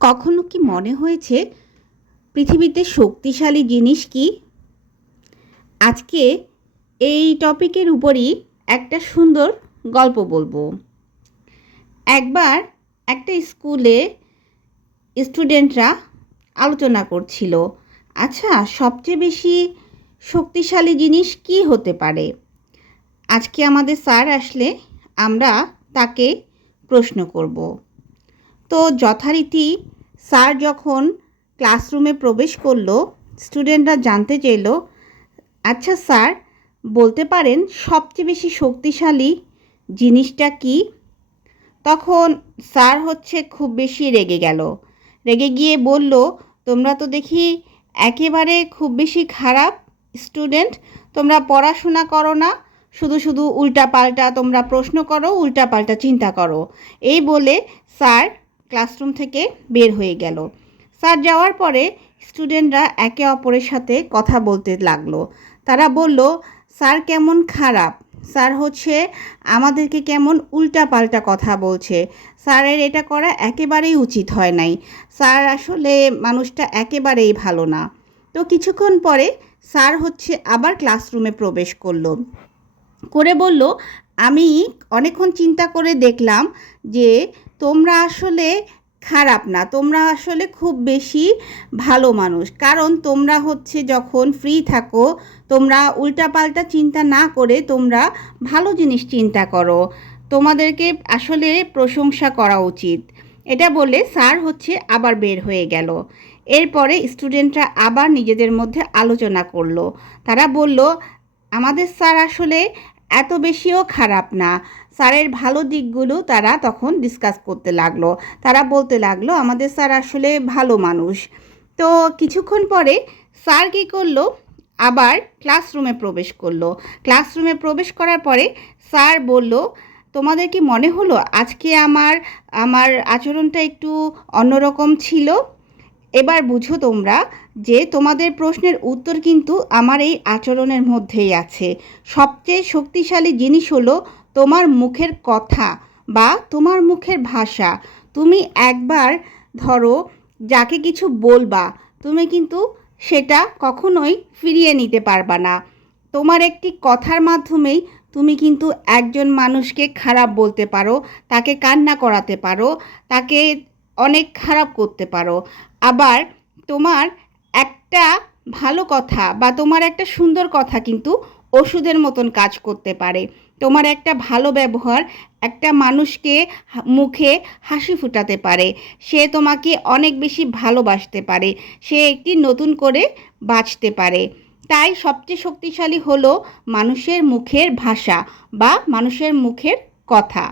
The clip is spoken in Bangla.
কখনো কি মনে হয়েছে পৃথিবীতে শক্তিশালী জিনিস কি? আজকে এই টপিকের উপরই একটা সুন্দর গল্প বলবো। একবার একটা স্কুলে স্টুডেন্টরা আলোচনা করছিল, আচ্ছা সবচেয়ে বেশি শক্তিশালী জিনিস কি হতে পারে। আজকে আমাদের স্যার আসলে আমরা তাকে প্রশ্ন করব। তো যথারীতি স্যার যখন ক্লাসরুমে প্রবেশ করলো, স্টুডেন্টরা জানতে চাইল, আচ্ছা স্যার বলতে পারেন সবচেয়ে বেশি শক্তিশালী জিনিসটা কি? তখন স্যার খুব বেশি রেগে গেল। রেগে গিয়ে বলল, তোমরা তো দেখি একেবারে খুব বেশি খারাপ স্টুডেন্ট, তোমরা পড়াশোনা করো না, শুধু শুধু উল্টাপাল্টা তোমরা প্রশ্ন করো, উল্টাপাল্টা চিন্তা করো। এই বলে স্যার ক্লাসরুম থেকে বের হয়ে গেল। স্যার যাওয়ার পরে স্টুডেন্টরা একে অপরের সাথে কথা বলতে লাগলো। তারা বলল, স্যার কেমন খারাপ, স্যার আমাদেরকে কেমন উল্টাপাল্টা কথা বলছে, স্যারের এটা করা একেবারেই উচিত হয় নাই, স্যার আসলে মানুষটা একেবারেই ভালো না। তো কিছুক্ষণ পরে স্যার আবার ক্লাসরুমে প্রবেশ করলো, করে বলল, আমি অনেকক্ষণ চিন্তা করে দেখলাম যে তোমরা আসলে খারাপ না, তোমরা আসলে খুব বেশি ভালো মানুষ। কারণ তোমরা যখন ফ্রি থাকো, তোমরা উল্টাপাল্টা চিন্তা না করে তোমরা ভালো জিনিস চিন্তা করো, তোমাদেরকে আসলে প্রশংসা করা উচিত। এটা বলে স্যার আবার বের হয়ে গেল। এরপরে স্টুডেন্টরা আবার নিজেদের মধ্যে আলোচনা করলো। তারা বলল, আমাদের স্যার আসলে এত বেশিও খারাপ না। স্যারের ভালো দিকগুলো তারা তখন ডিসকাস করতে লাগলো। তারা বলতে লাগলো, আমাদের স্যার আসলে ভালো মানুষ। তো কিছুক্ষণ পরে স্যার কী করলো, আবার ক্লাসরুমে প্রবেশ করলো। ক্লাসরুমে প্রবেশ করার পরে স্যার বলল, তোমাদের কি মনে হলো আজকে আমার আচরণটা একটু অন্যরকম ছিল? এবার বুঝো তোমরা যে তোমাদের প্রশ্নের উত্তর কিন্তু আমার এই আচরণের মধ্যেই আছে। সবচেয়ে শক্তিশালী জিনিস হলো তোমার মুখের কথা বা তোমার মুখের ভাষা। তুমি একবার ধরো যাকে কিছু বলবা, তুমি কিন্তু সেটা কখনোই ফিরিয়ে নিতে পারবা না। তোমার একটি কথার মাধ্যমেই তুমি কিন্তু একজন মানুষকে খারাপ বলতে পারো, তাকে কান্না করাতে পারো, তাকে অনেক খারাপ করতে পারো। আবার তোমার একটা ভালো কথা বা তোমার একটা সুন্দর কথা কিন্তু ওষুধের মতন কাজ করতে পারে। তোমার একটা ভালো ব্যবহার একটা মানুষকে মুখে হাসি ফোটাতে পারে, সে তোমাকে অনেক বেশি ভালোবাসতে পারে, সে একটি নতুন করে বাঁচতে পারে। তাই সবচেয়ে শক্তিশালী হলো মানুষের মুখের ভাষা বা মানুষের মুখের কথা।